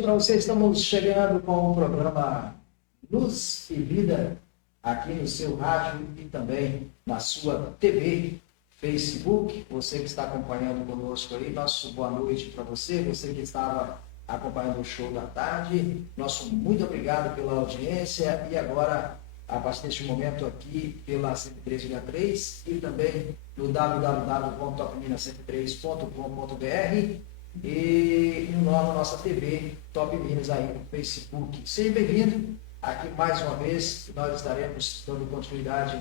para você. Estamos chegando com o programa Luz e Vida aqui no seu rádio e também na sua TV, Facebook. Você que está acompanhando conosco aí, nosso boa noite para você. Você que estava acompanhando o show da tarde, nosso muito obrigado pela audiência. E agora, a partir deste momento aqui pela 103,3 e também no www.topminas103.com.br e na nossa TV Top Minas aí no Facebook. Seja bem-vindo aqui mais uma vez. Nós estaremos dando continuidade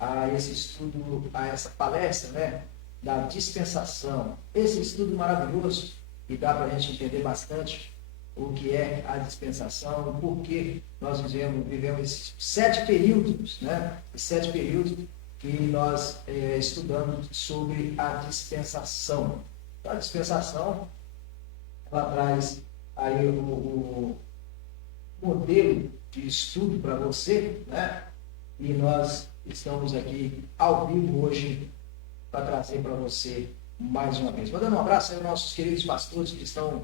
a esse estudo, a essa palestra, né, da dispensação. Esse estudo maravilhoso e dá para a gente entender bastante o que é a dispensação, o porquê nós vivemos esses 7 períodos, né? Os 7 períodos que nós estudamos sobre a dispensação. Então, a dispensação, ela traz aí o modelo de estudo para você, né? E nós estamos aqui ao vivo hoje para trazer para você mais uma vez. Vou dando um abraço aí aos nossos queridos pastores que estão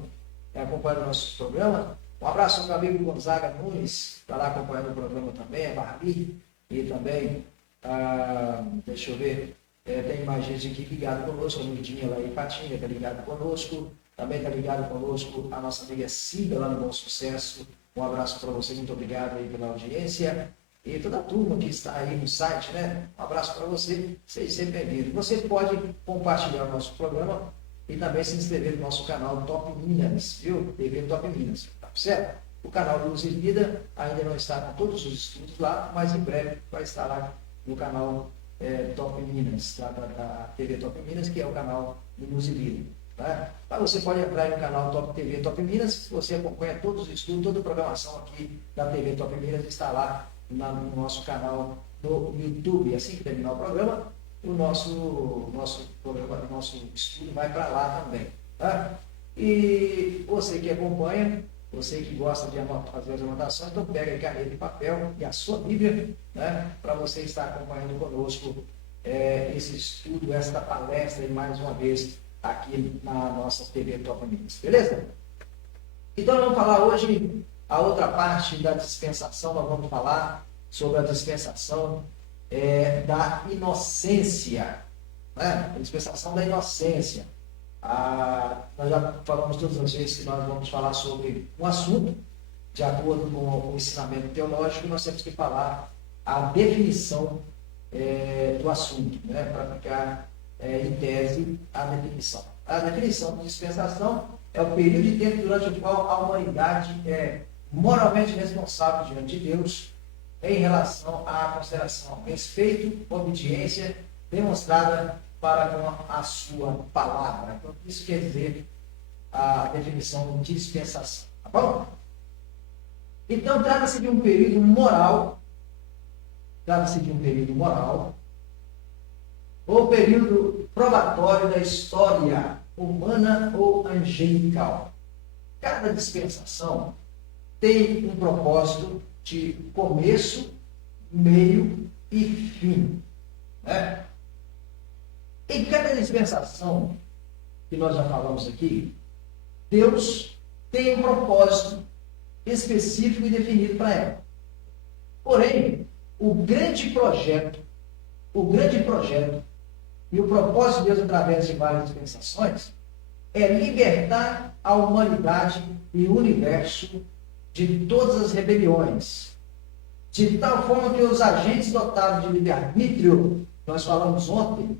acompanhando o nosso programa. Um abraço ao meu amigo Gonzaga Nunes, está lá acompanhando o programa também, a Barbie, e também, deixa eu ver, tem mais gente aqui ligado conosco, a Nudinha lá em Patinha está ligado conosco, também está ligado conosco a nossa amiga Cida lá no Bom Sucesso. Um abraço para você, muito obrigado aí pela audiência. E toda a turma que está aí no site, né? Um abraço para você, seja sempre bem-vindo. Você pode compartilhar o nosso programa e também se inscrever no nosso canal Top Minas, viu? TV Top Minas, tá certo? O canal Luz e Vida ainda não está com todos os estudos lá, mas em breve vai estar lá no canal Top Minas, da TV Top Minas, que é o canal do Luz e Vida. Tá? Mas você pode entrar no canal Top TV Top Minas, você acompanha todos os estudos, toda a programação aqui da TV Top Minas está lá no nosso canal do YouTube. Assim que terminar o programa, o nosso programa, o nosso estudo vai para lá também. Tá? E você que acompanha, você que gosta de fazer as anotações, então pega a caneta e papel e a sua Bíblia, né, para você estar acompanhando conosco esse estudo, esta palestra e mais uma vez aqui na nossa TV Top Minas. Beleza? Então vamos falar hoje a outra parte da dispensação. Nós vamos falar sobre a dispensação da inocência, né? A dispensação da inocência. Nós já falamos todas as vezes que nós vamos falar sobre um assunto, de acordo com o ensinamento teológico, nós temos que falar a definição do assunto, né? Para ficar em tese a definição. A definição de dispensação é o período de tempo durante o qual a humanidade é moralmente responsável diante de Deus em relação à consideração, respeito, obediência demonstrada para com a sua palavra. Então, isso quer dizer a definição de dispensação. Tá bom? Então, trata-se de um período moral, ou período probatório da história humana ou angelical. Cada dispensação tem um propósito de começo, meio e fim, né? Em cada dispensação que nós já falamos aqui, Deus tem um propósito específico e definido para ela. Porém, o grande projeto e o propósito de Deus através de várias dispensações é libertar a humanidade e o universo de todas as rebeliões, de tal forma que os agentes dotados de livre-arbítrio, nós falamos ontem,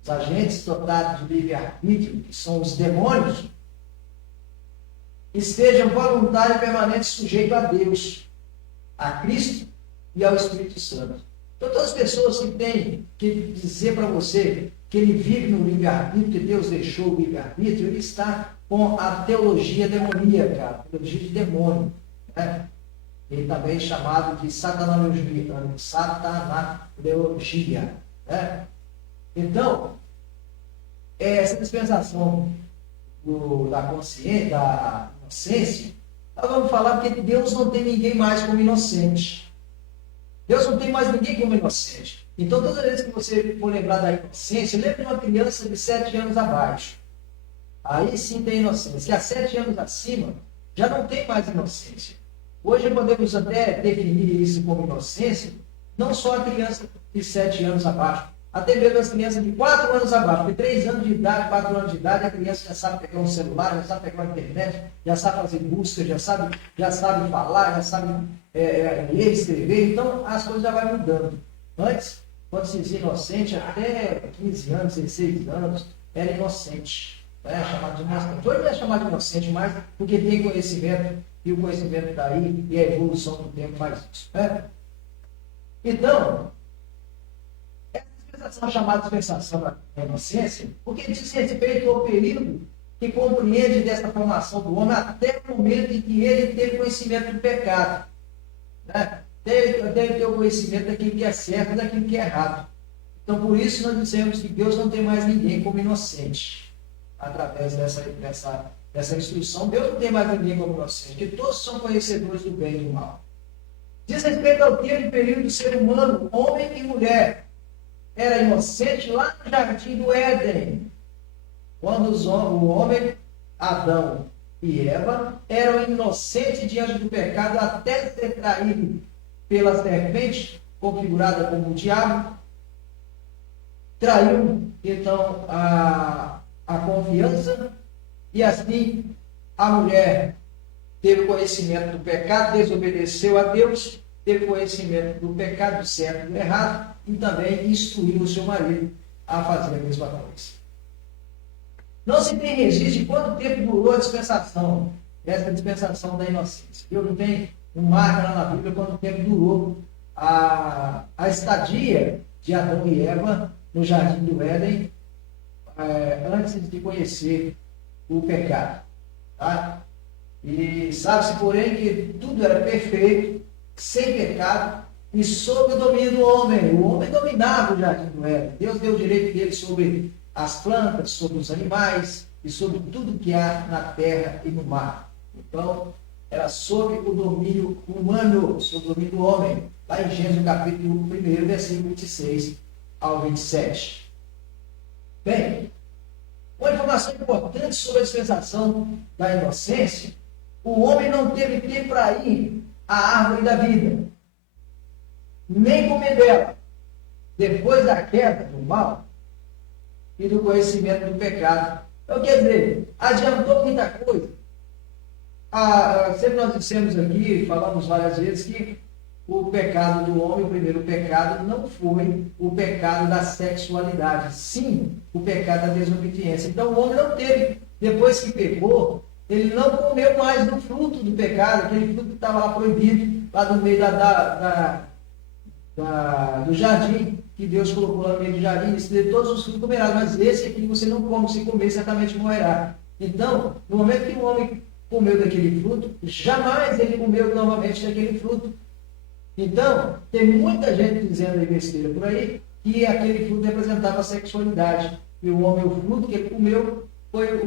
os agentes dotados de livre-arbítrio, que são os demônios, estejam voluntários e permanentes sujeitos a Deus, a Cristo e ao Espírito Santo. Então, todas as pessoas que têm que dizer para você que ele vive no livre-arbítrio, que Deus deixou o livre-arbítrio, ele está com a teologia demoníaca, a teologia de demônio, né? Ele também é chamado de satanaleologia, né? Então, essa dispensação da consciência, da inocência, nós vamos falar porque Deus não tem ninguém mais como inocente. Deus não tem mais ninguém como inocente. Então, toda vez que você for lembrar da inocência, lembre de uma criança de 7 anos abaixo. Aí sim tem inocência. E a 7 anos acima, já não tem mais inocência. Hoje podemos até definir isso como inocência, não só a criança de 7 anos abaixo, até mesmo as crianças de 4 anos abaixo, de 3 anos de idade, 4 anos de idade, a criança já sabe pegar um celular, já sabe pegar uma internet, já sabe fazer busca, já sabe falar, já sabe ler, escrever, então as coisas já vão mudando. Antes, quando se dizia inocente, até 15 anos, 16 anos, era inocente. É chamado de inocente. Hoje não é chamado de inocente mais, porque tem conhecimento, e o conhecimento está aí, e a evolução do tempo faz isso. Né? Então, essa dispensação é chamada dispensação da inocência, porque diz respeito ao período que compreende dessa formação do homem até o momento em que ele teve conhecimento do pecado. Né? Deve ter o conhecimento daquilo que é certo e daquilo que é errado. Então, por isso nós dizemos que Deus não tem mais ninguém como inocente. Através dessa instrução, Deus não tem mais ninguém como inocente, que todos são conhecedores do bem e do mal. Diz respeito ao tempo e período do ser humano, homem e mulher. Era inocente lá no jardim do Éden, quando o homem, Adão e Eva, eram inocentes diante do pecado até ser traído pela serpente, configurada como o diabo. Traiu, então, a confiança, e assim a mulher teve conhecimento do pecado, desobedeceu a Deus, teve conhecimento do pecado, do certo e do errado, e também instruiu o seu marido a fazer a mesma coisa. Não se tem registro de quanto tempo durou a dispensação, essa dispensação da inocência. Eu não tenho um marca lá na Bíblia quanto tempo durou a estadia de Adão e Eva no jardim do Éden, antes de conhecer o pecado. Tá? E sabe-se, porém, que tudo era perfeito, sem pecado, e sob o domínio do homem. O homem dominava o jardim do Éden. Deus deu o direito dele sobre as plantas, sobre os animais e sobre tudo que há na terra e no mar. Então, era sob o domínio humano, sob o domínio do homem. Lá em Gênesis capítulo 1, versículo 26 ao 27. Bem, uma informação importante sobre a dispensação da inocência: o homem não teve tempo para ir à árvore da vida, nem comer dela, depois da queda do mal e do conhecimento do pecado. Então, quer dizer, adiantou muita coisa. Sempre nós dissemos aqui, falamos várias vezes, que o pecado do homem, o primeiro pecado, não foi o pecado da sexualidade, sim o pecado da desobediência. Então o homem não teve, depois que pecou, ele não comeu mais do fruto do pecado, aquele fruto que estava lá proibido, lá no meio do jardim, que Deus colocou lá no meio do jardim, de todos os frutos comerás, mas esse aqui você não come, se comer certamente morrerá. Então, no momento que o homem comeu daquele fruto, jamais ele comeu novamente daquele fruto. Então, tem muita gente dizendo aí besteira por aí, que aquele fruto representava a sexualidade. E o homem, o fruto que ele comeu, foi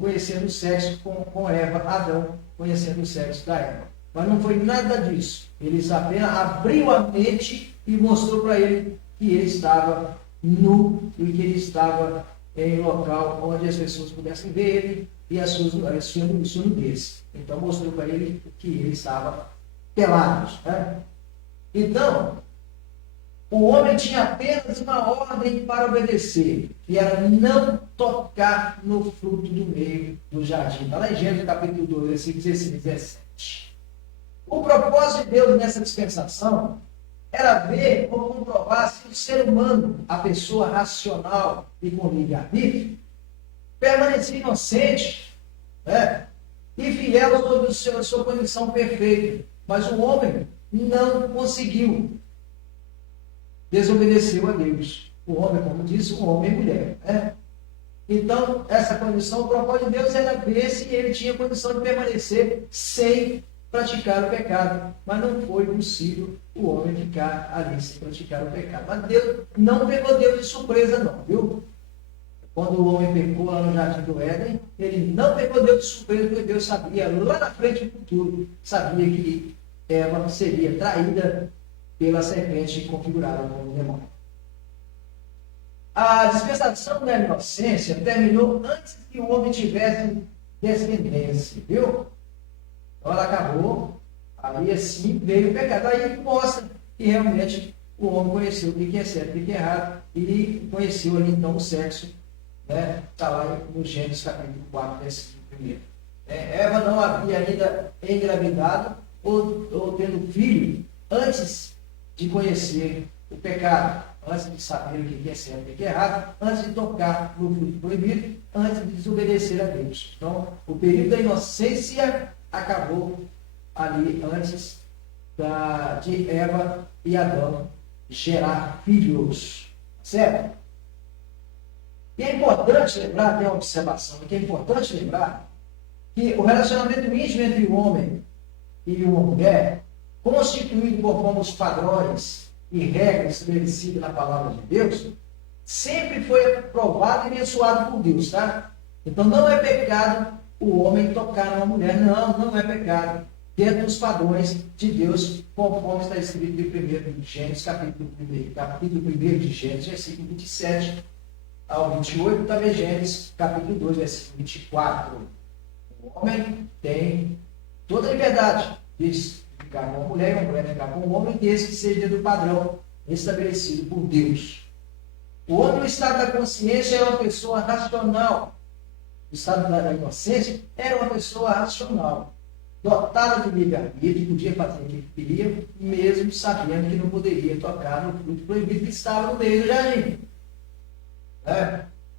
conhecendo o sexo com Eva, Adão, conhecendo o sexo da Eva. Mas não foi nada disso. Ele apenas abriu a mente e mostrou para ele que ele estava nu e que ele estava em um local onde as pessoas pudessem ver ele e a sua nudez. Então, mostrou para ele que ele estava pelados. Né? Então, o homem tinha apenas uma ordem para obedecer, que era não tocar no fruto do meio do jardim. Está lá em Gênesis capítulo 2, versículos 16 e 17. O propósito de Deus nessa dispensação era ver ou comprovar se o ser humano, a pessoa racional e com livre-arbítrio, permanecia inocente, né? E fiel sobre a sua condição perfeita. Mas o homem não conseguiu. Desobedeceu a Deus. O homem, como disse, o homem e mulher. Né? Então, essa condição, o propósito de Deus era ver se ele tinha condição de permanecer sem praticar o pecado. Mas não foi possível o homem ficar ali sem praticar o pecado. Mas Deus não pegou Deus de surpresa, não, viu? Quando o homem pecou lá no jardim do Éden, ele não pegou Deus de surpresa, porque Deus sabia, lá na frente do futuro, sabia que Eva seria traída pela serpente configurada como demônio. A dispensação da inocência terminou antes que o homem tivesse descendência, viu? Então ela acabou, aí assim veio o pecado. Aí mostra que realmente o homem conheceu o que é certo e o que é errado, e conheceu ali então o sexo, né? Está lá no Gênesis capítulo 4, versículo 1. Eva não havia ainda engravidado ou tendo filho antes de conhecer o pecado, antes de saber o que é certo e o que é errado, antes de tocar no fruto proibido, antes de desobedecer a Deus. Então, o período da inocência acabou ali antes de Eva e Adão gerar filhos. Certo? E é importante lembrar, tem uma observação, que é importante lembrar que o relacionamento íntimo entre o homem e uma mulher, constituído conforme os padrões e regras estabelecidas na palavra de Deus, sempre foi aprovado e abençoado por Deus, tá? Então não é pecado o homem tocar numa mulher, não é pecado, dentro dos padrões de Deus, conforme está escrito em 1 Gênesis, capítulo 1 de Gênesis, versículo 27 ao 28, também Gênesis, capítulo 2, versículo 24. O homem tem toda a liberdade de ficar com a mulher, e a mulher ficar com o homem, desde que seja dentro do padrão estabelecido por Deus. O homem, no estado da consciência, era uma pessoa racional. No estado da inocência, era uma pessoa racional, dotada de livre-arbítrio, podia fazer o que queria, mesmo sabendo que não poderia tocar no fruto proibido que estava no meio do jardim.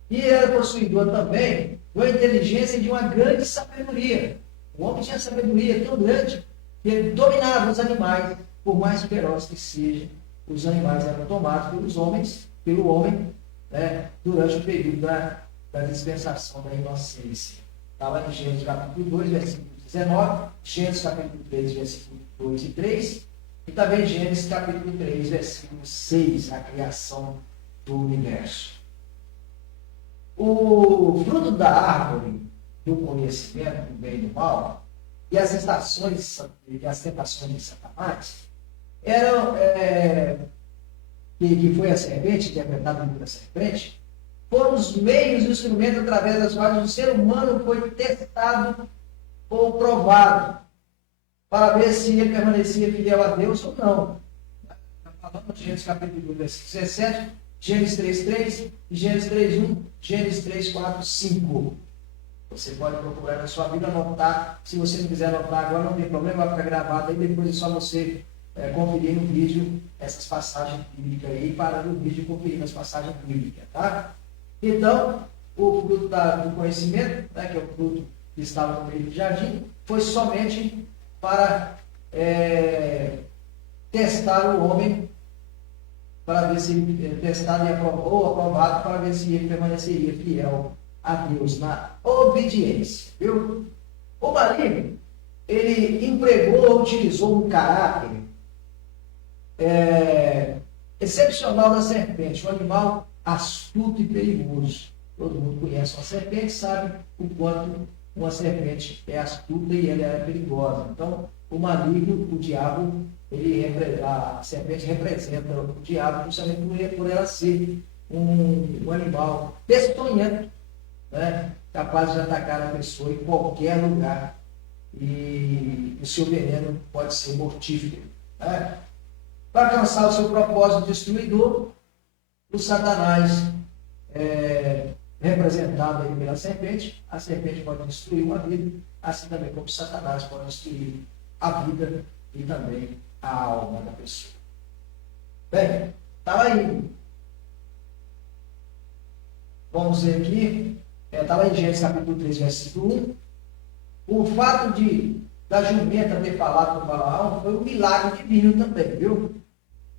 E era possuidor também de uma inteligência e de uma grande sabedoria. O homem tinha sabedoria tão grande que ele dominava os animais, por mais ferozes que sejam. Os animais eram tomados pelo homem, né, durante o período da dispensação da inocência. Está lá em Gênesis capítulo 2, versículo 19, Gênesis capítulo 3, versículo 2 e 3, e também Gênesis capítulo 3, versículo 6, a criação do universo. O fruto da árvore do conhecimento do bem e do mal e as tentações de Satanás eram, que foi a serpente, interpretada pela serpente, foram os meios e instrumentos através das quais o ser humano foi testado ou provado para ver se ele permanecia fiel a Deus ou não. Falando de Gênesis capítulo 2, versículo 17, Gênesis 3:3, Gênesis 3:1, Gênesis 3:4-5. Você pode procurar na sua Bíblia, anotar. Se você não quiser anotar agora, não tem problema, vai ficar gravado aí. Depois é só você conferir no vídeo essas passagens bíblicas aí, parar no vídeo e conferir as passagens bíblicas, tá? Então, o fruto do conhecimento, né, que é o fruto que estava no meio do jardim, foi somente para testar o homem, para ver se ele testado ou aprovado, para ver se ele permaneceria fiel a Deus na obediência. Viu? O maligno, ele empregou, utilizou um caráter excepcional da serpente, um animal astuto e perigoso. Todo mundo conhece uma serpente, sabe o quanto uma serpente é astuta e ela é perigosa. Então, o maligno, o diabo, a serpente representa o diabo justamente por ela ser um animal peçonhento, né, capaz de atacar a pessoa em qualquer lugar. E o seu veneno pode ser mortífero. Né? Para alcançar o seu propósito destruidor, o Satanás representado aí pela serpente, a serpente pode destruir uma vida, assim também como Satanás pode destruir a vida e também a alma da pessoa. Bem, estava aí. Vamos ver aqui. Estava em Gênesis capítulo 3, versículo 1. O fato da jumenta ter falado com Balaão foi um milagre divino também, viu?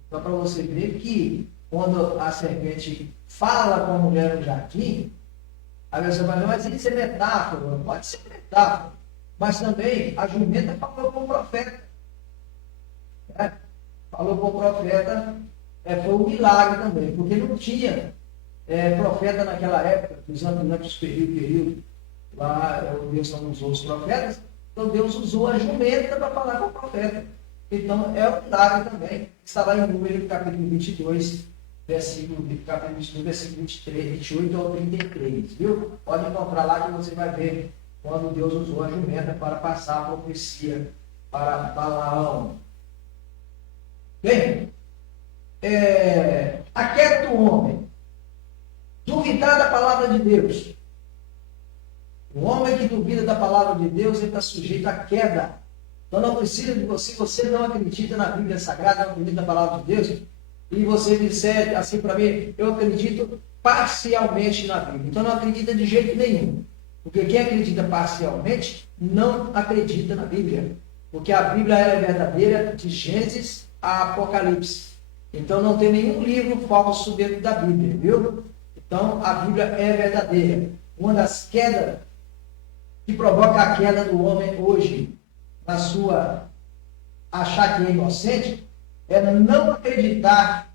Então, para você ver que quando a serpente fala com a mulher no jardim, a pessoa vai dizer, mas isso é metáfora. Pode ser metáfora. Mas também a jumenta falou com o profeta. Falou com o profeta, foi um milagre também, porque não tinha profeta naquela época, durante os período, lá Deus não usou os profetas, então Deus usou a jumenta para falar com o profeta. Então é um milagre também. Está lá em Número, capítulo 22, versículo 23, 28 ao 33, viu? Pode encontrar lá que você vai ver quando Deus usou a jumenta para passar a profecia para Balaão. Bem, a queda do homem, duvidar da palavra de Deus. O homem que duvida da palavra de Deus, ele está sujeito à queda. Então não precisa de você, se você não acredita na Bíblia Sagrada, não acredita na palavra de Deus, e você disser assim para mim, eu acredito parcialmente na Bíblia. Então não acredita de jeito nenhum. Porque quem acredita parcialmente, não acredita na Bíblia. Porque a Bíblia é verdadeira de Gênesis a Apocalipse. Então não tem nenhum livro falso dentro da Bíblia, viu? Então a Bíblia é verdadeira. Uma das quedas que provoca a queda do homem hoje, na sua achar que é inocente, é não acreditar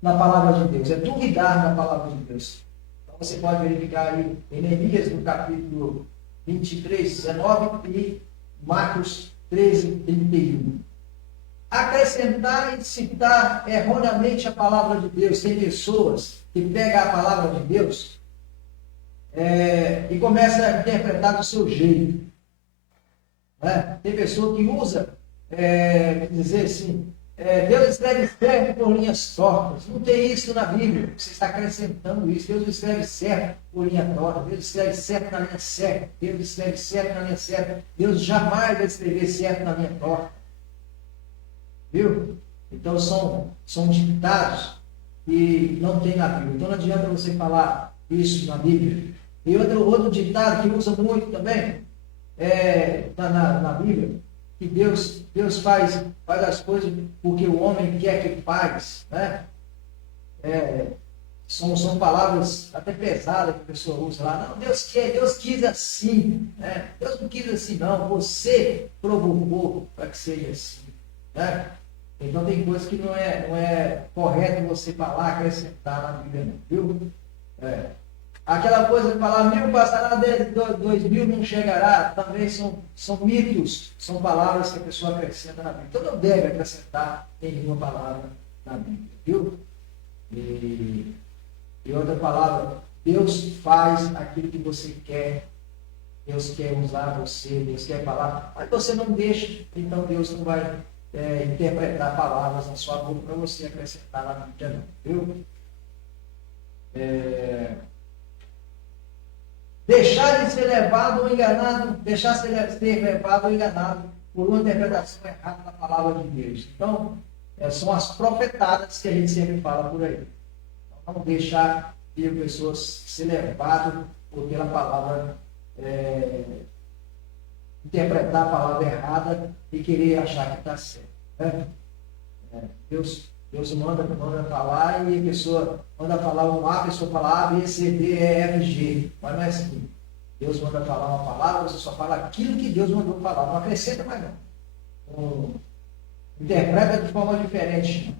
na palavra de Deus, é duvidar da palavra de Deus. Então você pode verificar aí em Neemias, no capítulo 23, 19 e Marcos 13, 31. Acrescentar e citar erroneamente a palavra de Deus. Tem pessoas que pegam a palavra de Deus e começam a interpretar do seu jeito. Tem pessoa que usa, dizer assim, Deus escreve certo por linhas tortas. Não tem isso na Bíblia. Você está acrescentando isso. Deus escreve certo por linha torta. Deus escreve certo na linha certa. Deus escreve certo na linha certa. Deus jamais vai escrever certo na linha torta. Viu? Então são ditados que não tem na Bíblia. Então não adianta você falar isso na Bíblia. E outro ditado que usa muito também na Bíblia, que Deus faz as coisas porque o homem quer que faz, né? São palavras até pesadas que a pessoa usa lá. Não, Deus quis assim, né? Deus não quis assim, não. Você provocou para que seja assim, né? Então tem coisas que não é correto você falar, acrescentar na Bíblia, não, viu? Aquela coisa de falar 1000 passará, 2000 não chegará, também são mitos, são palavras que a pessoa acrescenta na Bíblia. Então não deve acrescentar nenhuma palavra na Bíblia, viu? E outra palavra, Deus faz aquilo que você quer. Deus quer usar você, Deus quer falar, mas você não deixa, então Deus não vai interpretar palavras na sua boca para você acrescentar na Bíblia, não, viu? Deixar de ser levado ou enganado, deixar ser levado ou enganado por uma interpretação errada da palavra de Deus. Então, são as profetadas que a gente sempre fala por aí. Então, não deixar de pessoas ser levado por aquela palavra, interpretar a palavra errada e querer achar que está certo. Né? Deus manda falar e a pessoa manda falar um A, a pessoa fala A, B, C, D, E, F, G. Mas não é assim. Deus manda falar uma palavra, você só fala aquilo que Deus mandou falar. Não acrescenta mais não. Interpreta de forma diferente.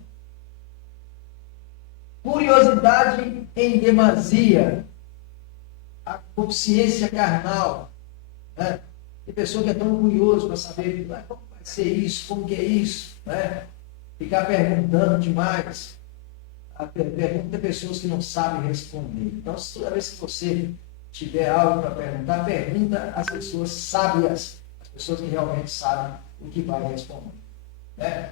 Curiosidade em demasia. A consciência carnal. Né? Tem pessoa que é tão curiosa para saber como vai ser isso, como que é isso, né? Ficar perguntando demais. Pergunta pessoas que não sabem responder. Então, toda vez que você tiver algo para perguntar, pergunta às pessoas sábias, as pessoas que realmente sabem o que vai responder. Né?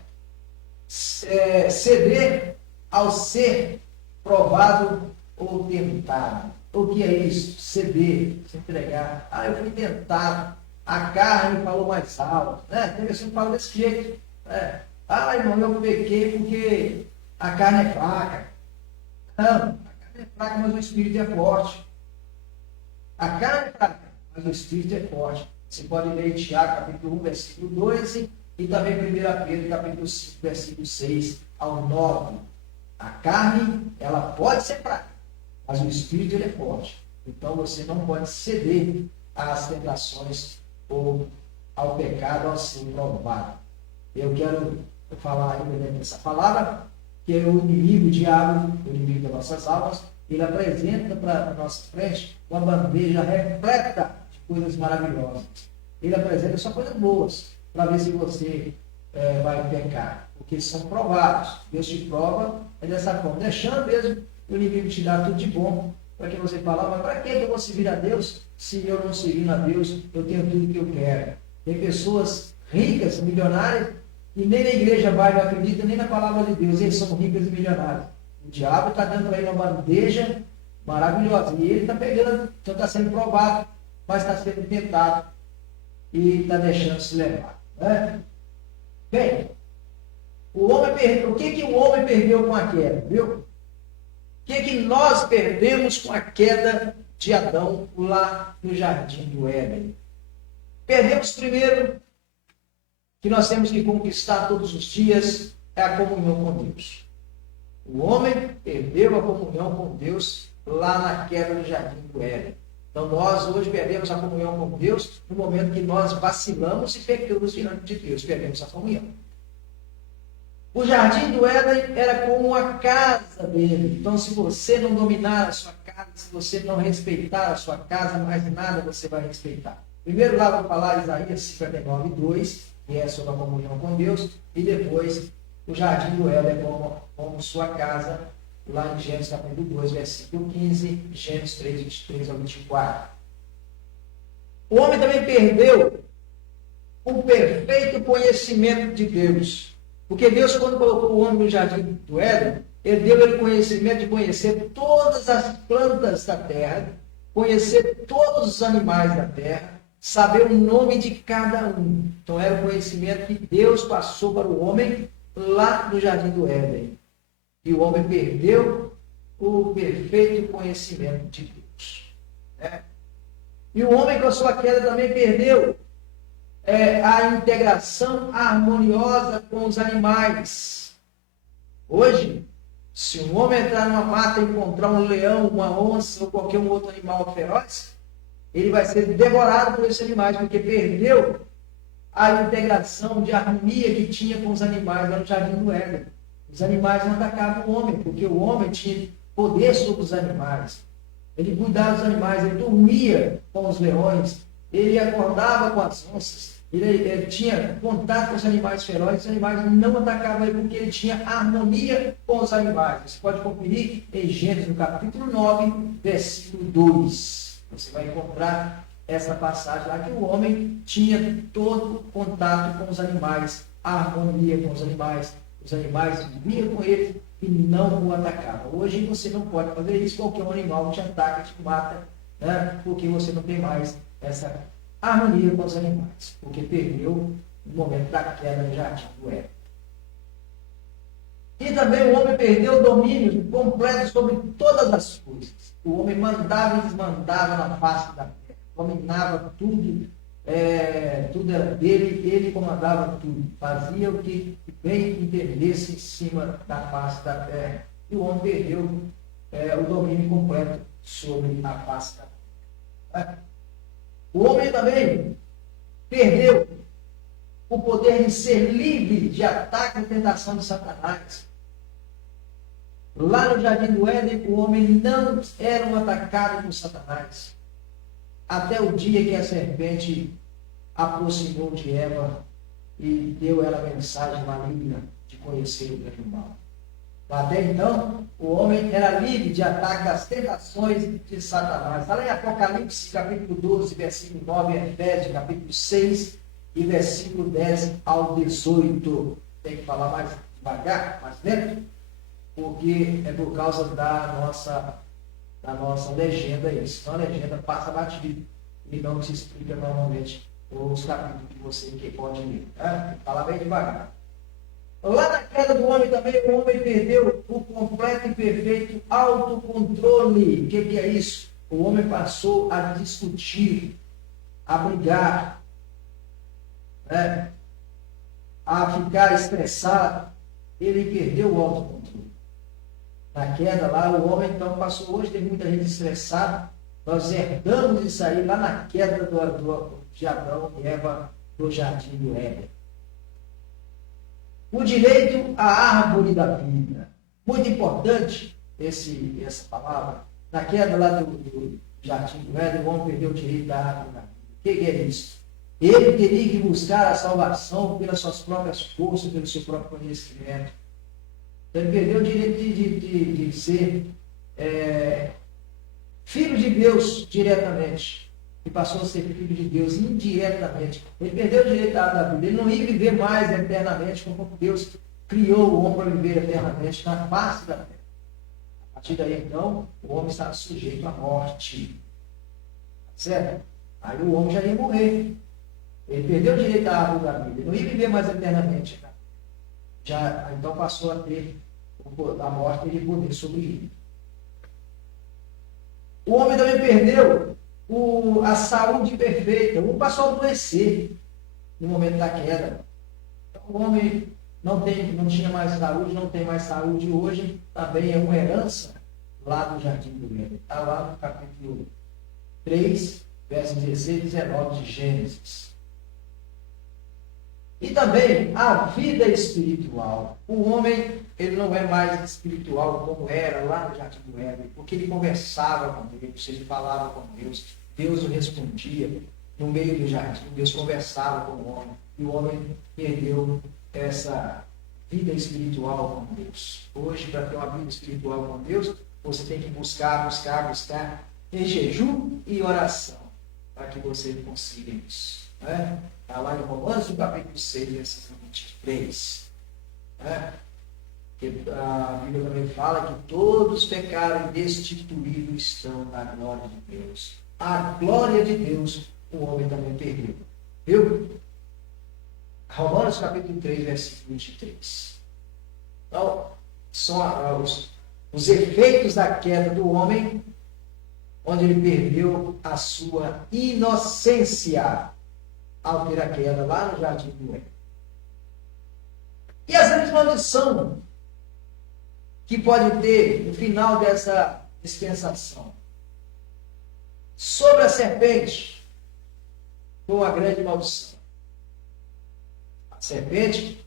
Ceder ao ser provado ou tentado. O que é isso? Ceder, se entregar. Eu fui tentado. A carne falou mais alto. Né? Tem pessoas que falam desse jeito. Né? Irmão, eu pequei porque a carne é fraca. Não, a carne é fraca, mas o espírito é forte. A carne é fraca, mas o espírito é forte. Você pode ler Tiago, capítulo 1, versículo 12, e também 1 Pedro, capítulo 5, versículo 6 ao 9. A carne, ela pode ser fraca, mas o espírito ele é forte. Então você não pode ceder às tentações ou ao pecado ao ser provado. Eu quero falar ainda dessa palavra, que é o inimigo, o diabo, o inimigo das nossas almas. Ele apresenta para a nossa frente uma bandeja repleta de coisas maravilhosas. Ele apresenta só coisas boas, para ver se você vai pecar. Porque são provados. Deus te prova dessa forma, deixando mesmo o inimigo te dar tudo de bom, para que você fale, mas para que eu vou servir a Deus se eu não servir a Deus, eu tenho tudo que eu quero? Tem pessoas ricas, milionárias, e nem na igreja vai, não acredita nem na palavra de Deus, eles são ricas e milionários. O diabo está dando para ele uma bandeja maravilhosa, e ele está pegando, então está sendo provado, mas está sendo tentado, e está deixando se levar. Né? Bem, o que o homem perdeu com a queda, viu? O que nós perdemos com a queda de Adão lá no jardim do Éden? Perdemos primeiro, que nós temos que conquistar todos os dias, é a comunhão com Deus. O homem perdeu a comunhão com Deus lá na queda do jardim do Éden. Então nós hoje perdemos a comunhão com Deus no momento que nós vacilamos e pecamos diante de Deus, perdemos a comunhão. O jardim do Éden era como a casa dele. Então, se você não dominar a sua casa, se você não respeitar a sua casa, mais nada você vai respeitar. Primeiro lá vou falar Isaías 59:2, que é sobre a comunhão com Deus, e depois o jardim do Éden como sua casa, lá em Gênesis capítulo 2, versículo 15, Gênesis 3, 23 ao 24. O homem também perdeu o perfeito conhecimento de Deus. Porque Deus, quando colocou o homem no jardim do Éden, ele deu ele conhecimento de conhecer todas as plantas da terra, conhecer todos os animais da terra, saber o nome de cada um. Então era o conhecimento que Deus passou para o homem lá no jardim do Éden. E o homem perdeu o perfeito conhecimento de Deus. Né? E o homem, com a sua queda, também perdeu a integração harmoniosa com os animais. Hoje, se um homem entrar numa mata e encontrar um leão, uma onça ou qualquer um outro animal feroz, ele vai ser devorado por esses animais, porque perdeu a integração de harmonia que tinha com os animais lá no jardim do Éden. Os animais não atacavam o homem, porque o homem tinha poder sobre os animais. Ele cuidava dos animais, ele dormia com os leões, ele acordava com as onças, ele tinha contato com os animais ferozes, os animais não atacavam ele porque ele tinha harmonia com os animais. Você pode conferir em Gênesis, no capítulo 9, versículo 2. Você vai encontrar essa passagem lá que o homem tinha todo contato com os animais, harmonia com os animais viviam com ele e não o atacavam. Hoje você não pode fazer isso, qualquer animal te ataca, te mata, né? Porque você não tem mais essa harmonia com os animais, porque perdeu o momento da queda no jardim do Éden. E também o homem perdeu o domínio completo sobre todas as coisas. O homem mandava e desmandava na face da terra, dominava tudo, tudo era dele, ele comandava tudo, fazia o que bem entendesse em cima da face da terra. E o homem perdeu o domínio completo sobre a face da terra. O homem também perdeu o poder de ser livre de ataque e tentação de Satanás. Lá no jardim do Éden, o homem não era atacado por Satanás. Até o dia que a serpente aproximou de Eva e deu ela a mensagem maligna de conhecer o bem e o mal. Até então, o homem era livre de ataque das tentações de Satanás. Está lá em Apocalipse, capítulo 12, versículo 9, Efésios, capítulo 6, e versículo 10 ao 18. Tem que falar mais devagar, mais lento, porque é por causa da nossa legenda isso. Então a legenda passa batido e não se explica normalmente os capítulos que você pode ler. Tá? Fala bem devagar. Lá na queda do homem também, o homem perdeu o completo e perfeito autocontrole. O que é isso? O homem passou a discutir, a brigar, a ficar estressado. Ele perdeu o autocontrole. Na queda lá, o homem então passou, hoje tem muita gente estressada. Nós herdamos isso aí lá na queda de Adão e Eva do jardim do Éden. O direito à árvore da vida. Muito importante essa palavra. Na queda lá do jardim do Éden, o homem perdeu o direito da árvore da vida. O que é isso? Ele teria que buscar a salvação pelas suas próprias forças, pelo seu próprio conhecimento. Então, ele perdeu o direito de ser de Deus diretamente e passou a ser filho de Deus indiretamente. Ele perdeu o direito da vida. Ele não ia viver mais eternamente como Deus criou o homem para viver eternamente na face da terra. A partir daí, então, o homem estava sujeito à morte. Certo? Aí o homem já ia morrer. Ele perdeu o direito à árvore da vida. Ele não ia viver mais eternamente. Já, então passou a ter a morte e poder sobre ele. O homem também perdeu a saúde perfeita. O homem passou a adoecer no momento da queda. Então, o homem não tinha mais saúde, não tem mais saúde hoje. Também é uma herança lá do Jardim do Éden. Está lá no capítulo 3, versos 16 e 19 de Gênesis. E também a vida espiritual. O homem, ele não é mais espiritual como era lá no Jardim do Éden, porque ele conversava com Deus, ele falava com Deus, Deus o respondia. No meio do jardim, Deus conversava com o homem, e o homem perdeu essa vida espiritual com Deus. Hoje, para ter uma vida espiritual com Deus, você tem que buscar em jejum e oração, para que você consiga isso. Está lá em Romanos, no capítulo 6, versículo 23. A Bíblia também fala que todos pecaram e destituídos estão da glória de Deus. A glória de Deus, o homem também perdeu. Viu? Romanos capítulo 3, versículo 23. Então, são os efeitos da queda do homem, onde ele perdeu a sua inocência ao ter a queda lá no Jardim do Éden. E a grande maldição que pode ter no final dessa dispensação sobre a serpente foi uma grande maldição. A serpente,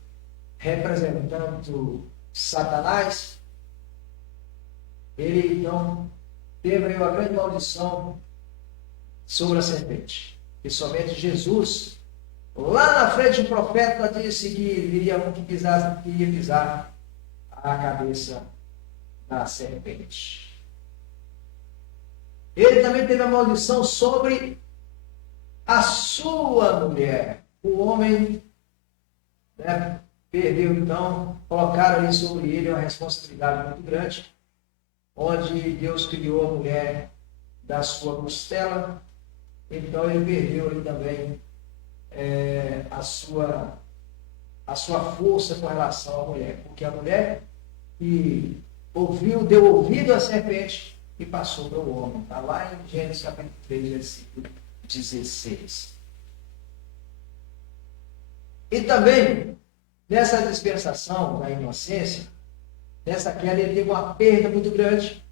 representando Satanás, ele então teve uma grande maldição sobre a serpente. E somente Jesus, lá na frente o profeta disse que viria um que ia pisar a cabeça da serpente. Ele também teve a maldição sobre a sua mulher. O homem perdeu, então, colocaram ali sobre ele uma responsabilidade muito grande, onde Deus criou a mulher da sua costela. Então ele perdeu ali também a sua força com relação à mulher, porque a mulher que deu ouvido à serpente e passou para o homem. Está lá em Gênesis capítulo 3, versículo 16. E também, nessa dispensação da inocência, nessa queda, ele teve uma perda muito grande,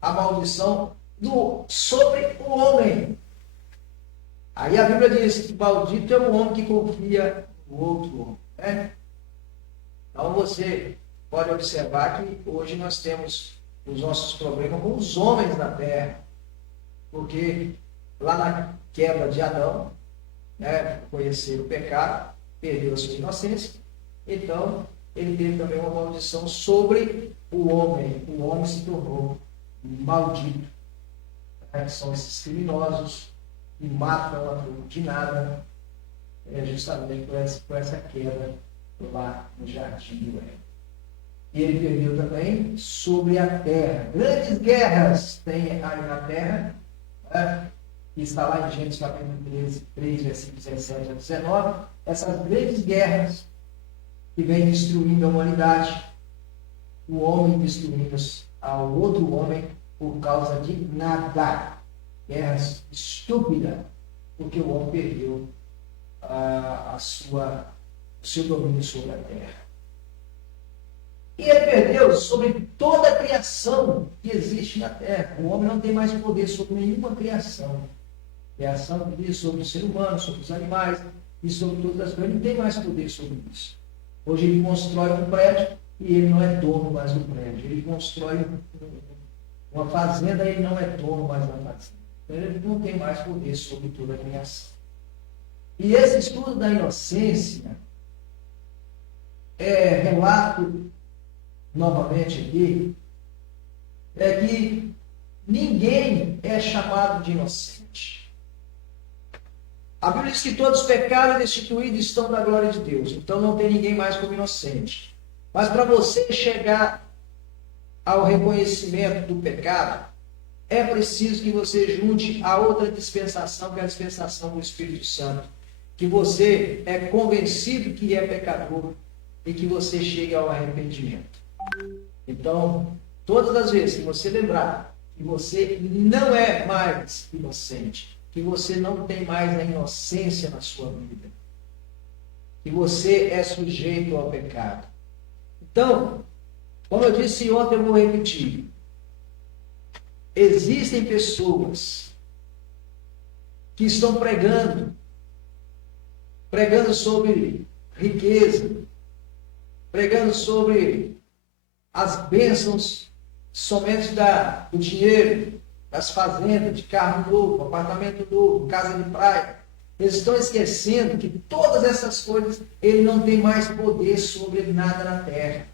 a maldição sobre o homem. Aí a Bíblia diz que maldito é o homem que confia no outro homem. Então você pode observar que hoje nós temos os nossos problemas com os homens da terra, porque lá na queda de Adão, conhecer o pecado, perdeu a sua inocência, então ele teve também uma maldição sobre o homem. O homem se tornou maldito. São esses criminosos que matam a troco de nada, justamente por essa queda lá no Jardim do Éden. E ele perdeu também sobre a terra. Grandes guerras tem aí na terra, que está lá em Gênesis capítulo 3, versículos 17 a 19. Essas grandes guerras que vêm destruindo a humanidade, o homem destruindo ao outro homem por causa de nada. Guerras estúpidas, porque o homem perdeu o seu domínio sobre a terra. E ele perdeu sobre toda a criação que existe na terra. O homem não tem mais poder sobre nenhuma criação. Criação que diz sobre o ser humano, sobre os animais e sobre todas as coisas. Ele não tem mais poder sobre isso. Hoje ele constrói um prédio e ele não é dono mais do prédio. Ele constrói uma fazenda e ele não é dono mais da fazenda. Então ele não tem mais poder sobre toda a criação. E esse estudo da inocência relato novamente aqui, é que ninguém é chamado de inocente. A Bíblia diz que todos pecaram e destituídos estão da glória de Deus. Então não tem ninguém mais como inocente. Mas para você chegar ao reconhecimento do pecado, é preciso que você junte a outra dispensação, que é a dispensação do Espírito Santo. Que você é convencido que é pecador e que você chegue ao arrependimento. Então, todas as vezes que você lembrar que você não é mais inocente, que você não tem mais a inocência na sua vida, que você é sujeito ao pecado. Então, como eu disse ontem, eu vou repetir. Existem pessoas que estão pregando sobre riqueza, pregando sobre as bênçãos somente do dinheiro, das fazendas, de carro novo, apartamento novo, casa de praia. Eles estão esquecendo que todas essas coisas, ele não tem mais poder sobre nada na terra.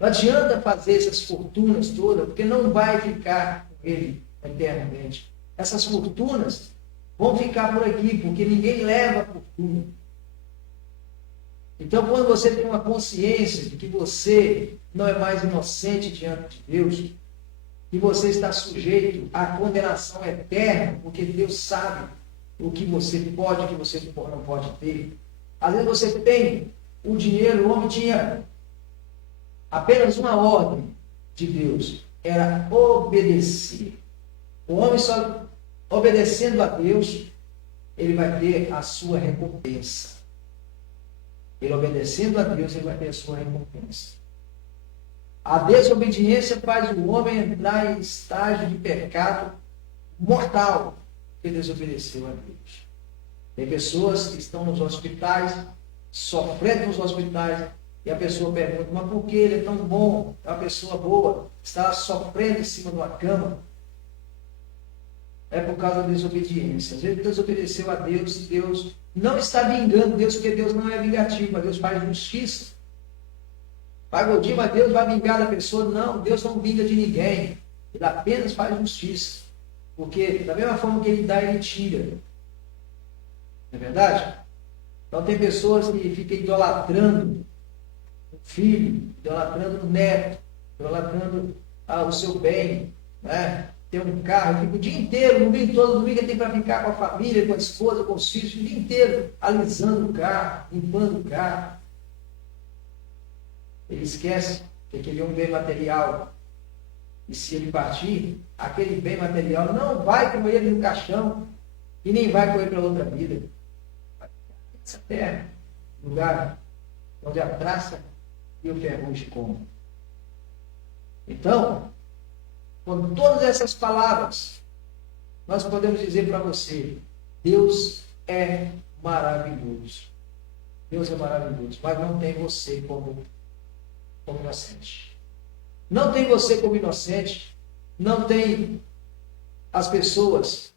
Não adianta fazer essas fortunas todas, porque não vai ficar com ele eternamente. Essas fortunas vão ficar por aqui, porque ninguém leva a fortuna. Então, quando você tem uma consciência de que você não é mais inocente diante de Deus, que você está sujeito à condenação eterna, porque Deus sabe o que você pode e o que você não pode ter. Às vezes você tem o dinheiro, o homem tinha apenas uma ordem de Deus, era obedecer. O homem só obedecendo a Deus, ele vai ter a sua recompensa. Ele obedecendo a Deus, ele vai ter a sua recompensa. A desobediência faz o homem entrar em estágio de pecado mortal, porque desobedeceu a Deus. Tem pessoas que estão nos hospitais, sofrendo nos hospitais, e a pessoa pergunta, mas por que ele é tão bom? É uma pessoa boa, está sofrendo em cima de uma cama. É por causa da desobediência. Às vezes desobedeceu a Deus, e Deus não está vingando Deus, porque Deus não é vingativo, mas Deus faz justiça. Paga o dia, mas Deus vai vingar da pessoa. Não, Deus não vinga de ninguém. Ele apenas faz justiça. Porque da mesma forma que ele dá, ele tira. Não é verdade? Então tem pessoas que ficam idolatrando o filho, idolatrando o neto, idolatrando o seu bem, né? Tem um carro, fica o dia inteiro, no domingo todo, domingo ele tem para ficar com a família, com a esposa, com os filhos, o dia inteiro alisando o carro, limpando o carro. Ele esquece que aquele é um bem material. E se ele partir, aquele bem material não vai com ele no caixão e nem vai com ele para outra vida. Essa terra, lugar onde a traça e o ferrugem comem. Então, com todas essas palavras, nós podemos dizer para você, Deus é maravilhoso. Deus é maravilhoso, mas não tem você como inocente. Não tem você como inocente, não tem as pessoas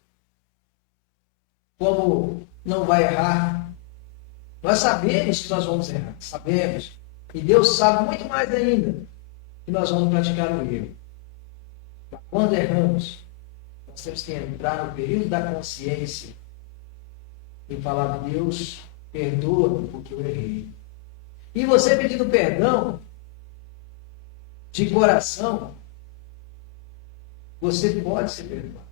como não vai errar. Nós sabemos que nós vamos errar, sabemos. E Deus sabe muito mais ainda que nós vamos praticar o erro. Quando erramos, nós temos que entrar no período da consciência e falar, Deus, perdoa-me porque eu errei. E você pedindo perdão de coração, você pode ser perdoado.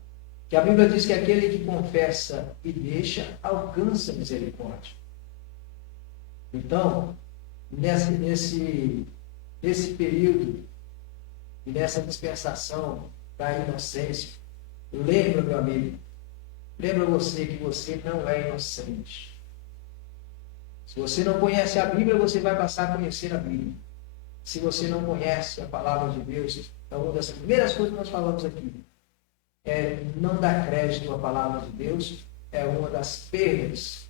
Que a Bíblia diz que aquele que confessa e deixa, alcança misericórdia. Então, nesse período e nessa dispensação da inocência, lembra, meu amigo, lembra você que você não é inocente. Se você não conhece a Bíblia, você vai passar a conhecer a Bíblia. Se você não conhece a palavra de Deus, então uma das primeiras coisas que nós falamos aqui é não dar crédito à palavra de Deus, é uma das perdas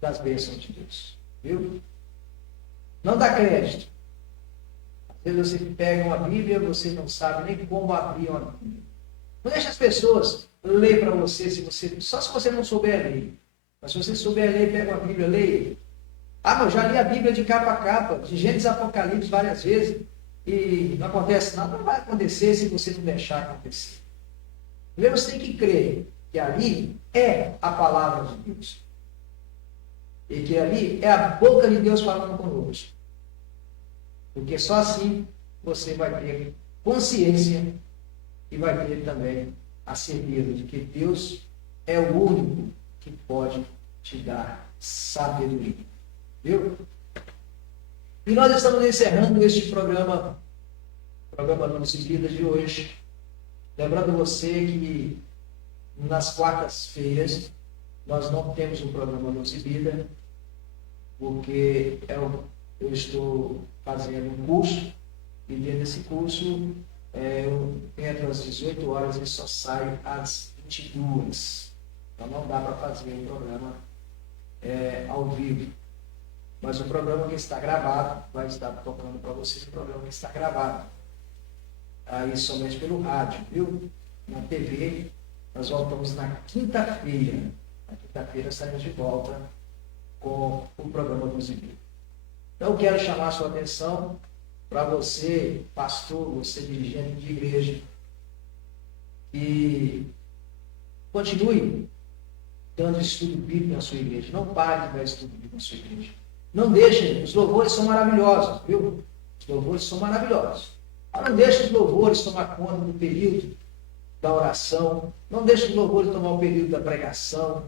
das bênçãos de Deus. Viu? Não dá crédito. Às vezes você pega uma Bíblia, você não sabe nem como abrir uma Bíblia. Não deixa as pessoas ler para você, só se você não souber ler. Mas se você souber ler, pega uma Bíblia, leia. Ah, mas eu já li a Bíblia de capa a capa, de Gênesis a Apocalipse várias vezes. e não acontece nada, não vai acontecer se você não deixar acontecer. Primeiro você tem que crer que ali é a palavra de Deus. E que ali é a boca de Deus falando conosco. Porque só assim você vai ter consciência e vai ter também a certeza de que Deus é o único que pode te dar sabedoria. Viu? E nós estamos encerrando este programa Luz e Vida de hoje. Lembrando você que nas quartas-feiras nós não temos um programa Luz e Vida, porque eu estou fazendo um curso, e dentro desse curso eu entro às 18 horas e só saio às 22. Então não dá para fazer um programa ao vivo. Mas o programa que está gravado vai estar tocando para vocês o programa que está gravado. Aí somente pelo rádio, viu? Na TV, nós voltamos na quinta-feira. Na quinta-feira saímos de volta com o programa Luz e Vida. Então eu quero chamar a sua atenção para você, pastor, você dirigente de igreja, que continue dando estudo bíblico na sua igreja. Não pare de dar estudo bíblico na sua igreja. Não deixe, os louvores são maravilhosos, viu? Os louvores são maravilhosos. Mas não deixe os louvores tomar conta do período da oração. Não deixe os louvores tomar o período da pregação.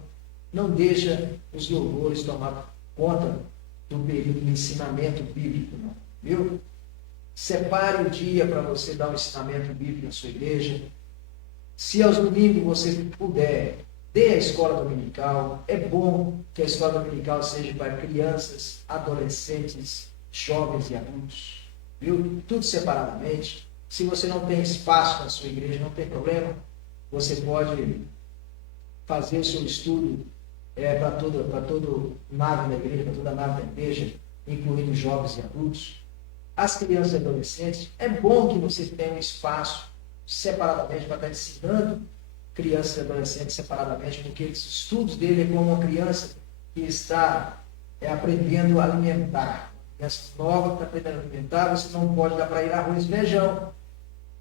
Não deixe os louvores tomar conta do período do ensinamento bíblico, não, viu? Separe o dia para você dar um ensinamento bíblico na sua igreja. Se aos domingos você puder, dê a escola dominical. É bom que a escola dominical seja para crianças, adolescentes, jovens e adultos. Viu? Tudo separadamente. Se você não tem espaço na sua igreja, não tem problema. Você pode fazer o seu estudo para todo nave da igreja, para toda nave da igreja, incluindo jovens e adultos. As crianças e adolescentes, é bom que você tenha um espaço separadamente para estar ensinando crianças e adolescentes separadamente, porque os estudos dele é como uma criança que está aprendendo a alimentar. Uma criança nova que está aprendendo a alimentar, você não pode dar para ele arroz e feijão.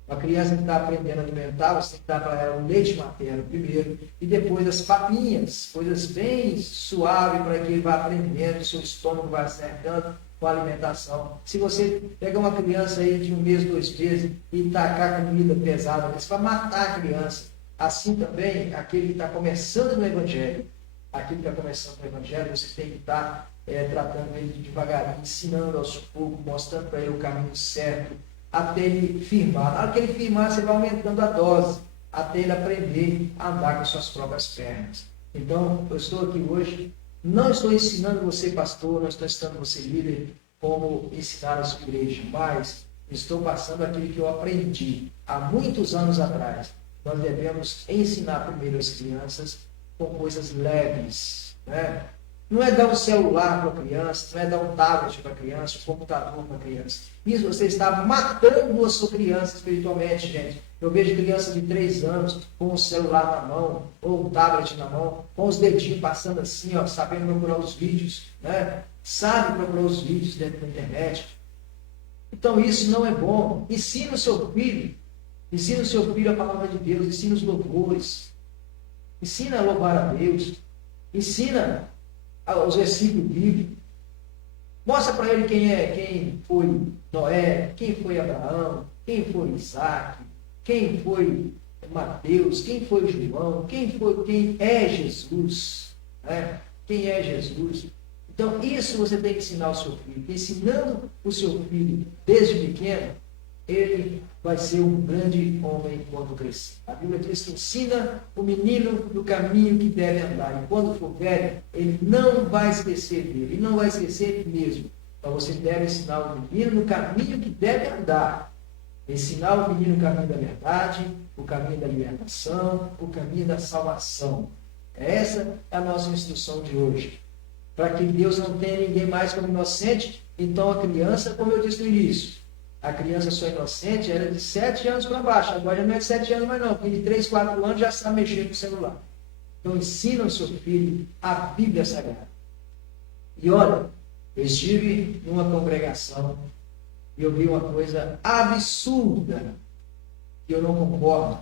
Uma criança que está aprendendo a alimentar, você tem que dar para ela o leite materno primeiro, e depois as papinhas, coisas bem suaves para que ele vá aprendendo, seu estômago vai acertando com a alimentação. Se você pega uma criança aí de 1 mês, 2 meses e tacar comida pesada, você vai matar a criança. Assim também, aquele que está começando no Evangelho, você tem que estar tratando ele devagarinho, ensinando aos poucos, mostrando para ele o caminho certo, até ele firmar. Na hora que ele firmar, você vai aumentando a dose, até ele aprender a andar com suas próprias pernas. Então, eu estou aqui hoje, não estou ensinando você, pastor, não estou ensinando você, líder, como ensinar a sua igreja, mas estou passando aquilo que eu aprendi há muitos anos atrás. Nós devemos ensinar primeiro as crianças com coisas leves, né? Não é dar um celular para a criança, não é dar um tablet para a criança, um computador para a criança. Isso você está matando a sua criança espiritualmente, gente. Eu vejo crianças de 3 anos com um celular na mão, ou um tablet na mão, com os dedinhos passando assim, ó, sabendo procurar os vídeos, né? Sabe procurar os vídeos dentro da internet. Então isso não é bom. Ensina o seu filho a palavra de Deus, ensina os louvores, ensina a louvar a Deus, ensina os versículos bíblicos. Mostra para ele quem foi Noé, quem foi Abraão, quem foi Isaac, quem foi Mateus, quem foi João, quem é Jesus, né? Quem é Jesus. Então, isso você tem que ensinar ao seu filho. Ensinando o seu filho desde pequeno, ele vai ser um grande homem quando crescer. A Bíblia diz que ensina o menino no caminho que deve andar. E quando for velho, ele não vai esquecer dele. Ele não vai esquecer mesmo. Então você deve ensinar o menino no caminho que deve andar. Ensinar o menino o caminho da verdade, o caminho da libertação, o caminho da salvação. Essa é a nossa instrução de hoje. Para que Deus não tenha ninguém mais como inocente, então a criança, como eu disse no início, a criança só inocente era de 7 anos para baixo. Agora já não é de 7 anos mais não, porque de 3, 4 anos já sabe mexer com o celular. Então ensina o seu filho a Bíblia Sagrada. E olha, eu estive numa congregação e eu vi uma coisa absurda que eu não concordo.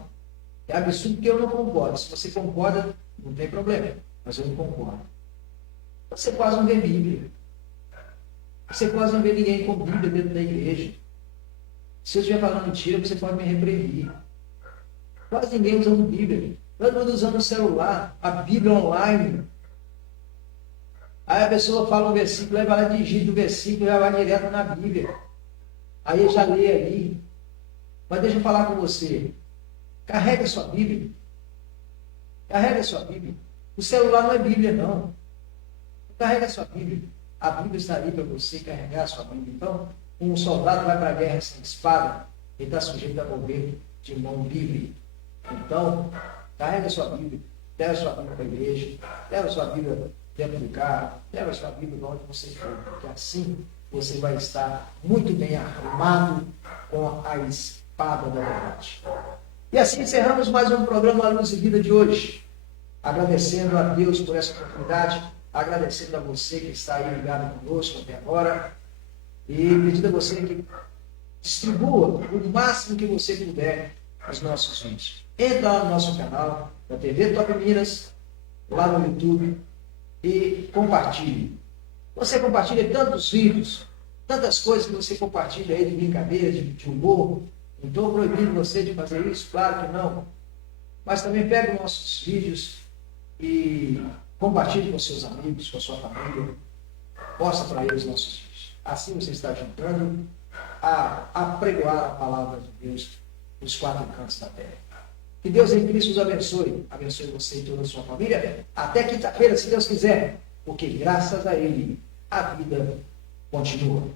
É absurdo que eu não concordo. Se você concorda, não tem problema, mas eu não concordo. Você quase não vê Bíblia. Você quase não vê ninguém com Bíblia dentro da igreja. Se eu estiver falando mentira, você pode me repreender. Quase ninguém usando Bíblia. Todo mundo usando o celular, a Bíblia online. Aí a pessoa fala um versículo, aí vai lá digita o versículo e já vai direto na Bíblia. Aí ele já lê ali. Mas deixa eu falar com você. Carrega a sua Bíblia. Carrega a sua Bíblia. O celular não é Bíblia, não. Carrega a sua Bíblia. A Bíblia está ali para você carregar a sua Bíblia. Então, um soldado vai para a guerra sem espada, ele está sujeito a morrer de mão livre. Então, carrega a sua Bíblia. Leva a sua Bíblia para a igreja. Leva a sua Bíblia dentro do carro. Leva a sua Bíblia para onde você for. Porque assim você vai estar muito bem armado com a espada da verdade. E assim encerramos mais um programa Luz e Vida de hoje. Agradecendo a Deus por essa oportunidade, agradecendo a você que está aí ligado conosco até agora, e pedindo a você que distribua o máximo que você puder os nossos vídeos. Entra lá no nosso canal, da TV Top Minas, lá no YouTube, e compartilhe. Você compartilha tantos vídeos, tantas coisas que você compartilha aí de brincadeira, de humor. Não estou proibindo você de fazer isso, claro que não. Mas também pega os nossos vídeos e compartilhe com seus amigos, com a sua família. Mostra para eles nossos vídeos. Assim você está ajudando a apregoar a palavra de Deus nos quatro cantos da terra. Que Deus em Cristo os abençoe. Abençoe você e toda a sua família. Até quinta-feira, se Deus quiser. Porque graças a Ele, a vida continua.